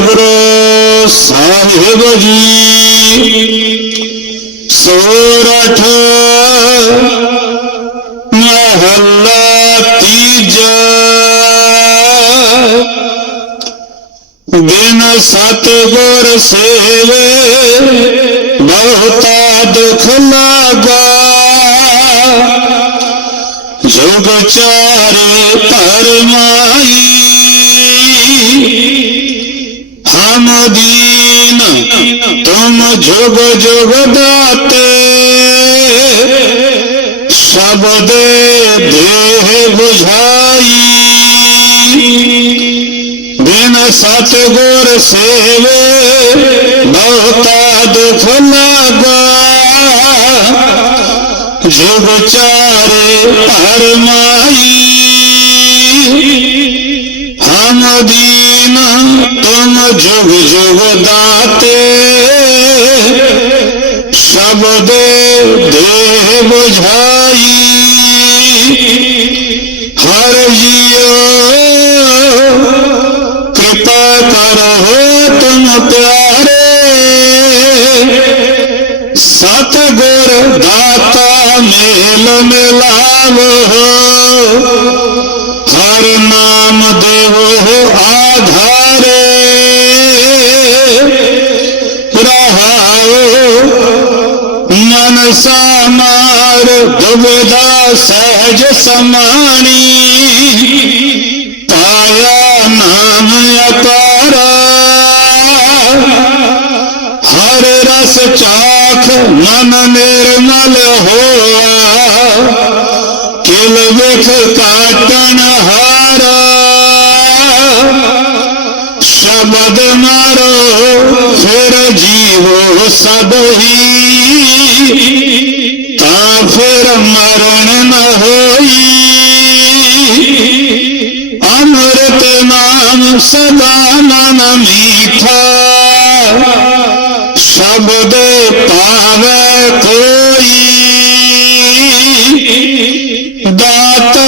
ਵਾਹਿਗੁਰੂ ਸਾਹਿਬ ਜੀ। ਸੋਰਠ ਮਹੱਲਾ ਤੀਜਾ। ਬਿਨ ਸਤਿਗੁਰ ਸੇਵੇ, ਬਹੁਤਾ ਦੁਖ ਲਾਗਾ ਜੁਗ ਚਾਰੇ ਪਰਮਾਈ ਤੁਮ ਜੁਗ ਜੁਗ ਦਾਤੇ ਸ਼ਬਦ ਦੇਹ 부ਝਾਈ ਬਿਨ ਸਤਿਗੁਰ ਸੇਵੇ ਬਹੁਤਾ ਦੁਖ ਲਾਗਾ ਜੁਗ ਚਾਰੇ ਪਰਮਾਈ ਹਮ ਦੀਨ ਤੁਮ ਜੁਗ ਮਨ ਸਮਾਰ ਦੁਬਦਾ ਸਹਿਜ ਸਮਾਣੀ ਪਾਇਆ ਨਾਮ ਅਪਾਰਾ। ਹਰ ਰਸ ਚਾਖ ਮਨ ਨਿਰਮਲ ਹੋਆ। ਕਿਲ ਵਿਖ ਕਾਟ ਹਾਰਾ ਸ਼ਬਦ ਮਾਰੋ ਫਿਰ ਜੀਵੋ ਸਦ ਹੀ ਤਾਂ ਫਿਰ ਮਰਨ ਨ ਹੋਈ। ਅੰਮ੍ਰਿਤ ਨਾਮ ਸਦਾ ਮਨ ਮੀਠਾ। ਸ਼ਬਦ ਪਾਵੇ ਕੋਈ। ਦਾਤ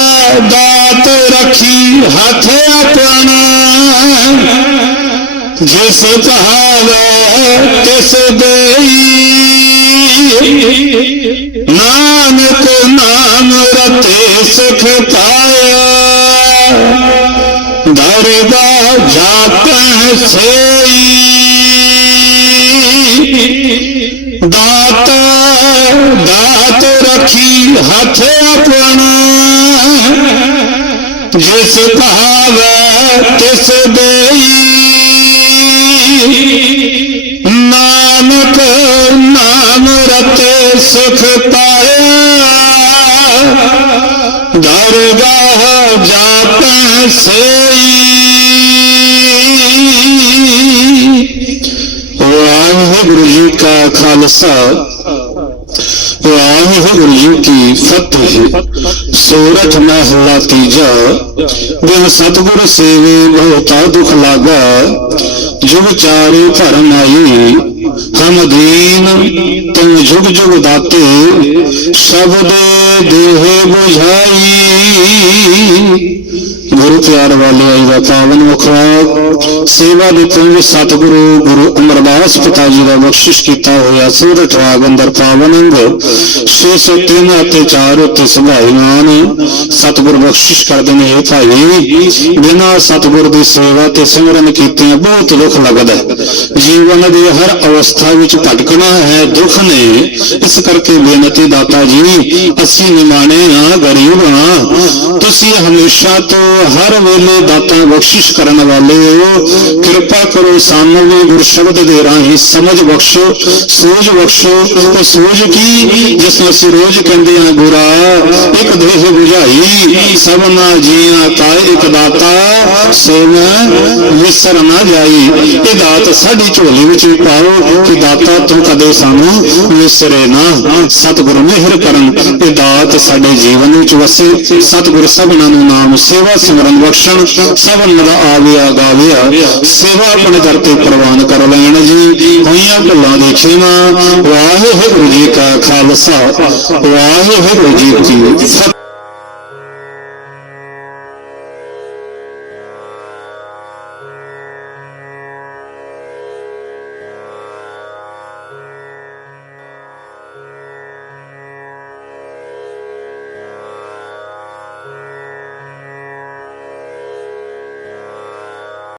ਦਾਤ ਰੱਖੀ ਹੱਥ ਆਪਣਾ। ਜਿਸ ਕਹਾਵੇ ਤਿਸ ਦੇਈ। ਨਾਨਕ ਨਾਮ ਰਤੇ ਸੁਖ ਪਾਇਆ। ਦਰਗਾ ਜਾਪੈ ਸੋਈ। ਦਾਤ ਦਾਤ ਰੱਖੀ ਹੱਥ ਆਪਣਾ। ਜਿਸ ਭਾਵੈ ਤਿਸ ਦੇਈ। ਰਤੇ ਸੁਖ ਪਾਇਆ ਦਰਗਾਹ ਜਾਪੈ ਸੋਈ। ਵਾਹਿਗੁਰੂ ਜੀ ਕਾ ਖਾਲਸਾ, ਵਾਹਿਗੁਰੂ ਜੀ ਕੀ ਫਤਿਹ। ਸੂਰਤ ਮਹਲਾ ਤੀਜਾ, ਬਿਨ ਸਤਿਗੁਰ ਸੇਵੇ ਬਹੁਤਾ ਦੁਖ ਲਾਗਾ, ਜੁਗ ਚਾਰੇ ਭਰਮ ਆਈ। ਹਮ ਦੀਨ ਤੁਮ ਜੁਗ ਜੁਗ ਦਾਤੇ ਸ਼ਬਦ ਦੇਹ ਬੁਝਾਈ। ਗੁਰੂ ਪਿਆਰ ਵਾਲੇ ਦਾ ਪਾਵਨ ਮੁਖੜਾ ਸੇਵਾ ਦੇ ਪੁੰਜ ਸਤਿਗੁਰੂ ਗੁਰੂ ਅਮਰਦਾਸ ਪਿਤਾ ਜੀ ਦਾ ਬਖਸ਼ਿਸ਼ ਕੀਤਾ ਹੋਇਆ ਸੂਰਤ ਰਾਗ ਅੰਦਰ ਪਾਵਨ ਅੰਗ। 603 ਅਤੇ 4 ਉੱਤੇ ਸੁਭਾਈਮਾਨ ਸਤਿਗੁਰ ਬਖਸ਼ਿਸ਼ ਕਰਦੇ ਨੇ ਇਹ ਭਾਈ। ਬਿਨਾਂ ਸਤਿਗੁਰ ਦੀ ਸੇਵਾ ਤੇ ਸਿਮਰਨ ਕੀਤੇ ਬਹੁਤ ਦੁੱਖ ਲੱਗਦਾ ਹੈ। ਜੀਵਨ ਦੀ ਹਰ ਅਵਸਥਾ ਵਿੱਚ ਭਟਕਣਾ ਹੈ ਦੁੱਖ ਨੇ। ਇਸ ਕਰਕੇ ਬੇਨਤੀ ਦਾਤਾ ਜੀ, ਅਸੀਂ ਨਿਮਾਣੇ ਆ ਗਰੀਬ ਆ ਤੁਸੀਂ ਹਮੇਸ਼ਾ ਤੋਂ ਹਰ ਵੇਲੇ ਦਾਤਾ ਬਖਸ਼ਿਸ਼ ਕਰਨ ਵਾਲੇ ਹੋ। ਕਰੋ, ਸਾਨੂੰ ਵੀ ਗੁਰ ਸ਼ਬਦ ਦੇ ਰਾਹੀਂ ਸਮਝ ਬਖਸ਼ੋ, ਸੂਝ ਬਖਸ਼ੋ ਉਹ ਸੂਝ ਕੀ? ਜਿਸ ਨੂੰ ਅਸੀਂ ਰੋਜ਼ ਕਹਿੰਦੇ ਆ ਗੁਰਾ, ਇੱਕ ਦੇਹ 부ਝਾਈ ਸਭਨਾ ਜੀਆਂ ਤਾਏ ਇੱਕ ਦਾਤਾ ਸੇਵ ਵਿਸਰ ਨਾ ਜਾਈ। ਇਹ ਦਾਤ ਸਾਡੀ ਝੋਲੀ ਵਿੱਚ ਵੀ ਪਾਓ, ਕਿ ਦਾਤਾ ਤੂੰ ਕਦੇ ਸਾਨੂੰ ਵਿਸਰੇ ਨਾ। ਸਤਿਗੁਰ ਮਿਹਰ ਕਰਨ, ਇਹ ਦਾਤ ਸਾਡੇ ਜੀਵਨ ਵਿੱਚ ਵਸੇ। ਸਤਿਗੁਰ ਸਭਨਾਂ ਨੂੰ ਨਾਮ ਸੇਵਾ ਸਿਮਰਨ ਬਖਸ਼ਣ, ਸਭਨਾਂ ਦਾ ਆਵਿਆ ਗਾਵਿਆ। ਸੇਵਾ ਆਪਣੇ ਦਰ ਤੇ ਪ੍ਰਵਾਨ ਕਰ ਲੈਣ ਜੀ। ਹੋਈਆਂ ਭੁੱਲਾਂ ਦੇ ਖੇਮਾ ਵਾਹਿਗੁਰੂ ਜੀ ਕਾ ਖਾਲਸਾ। ਵਾਹਿਗੁਰੂ ਜੀ ਕੀ ਫਤਿਹ।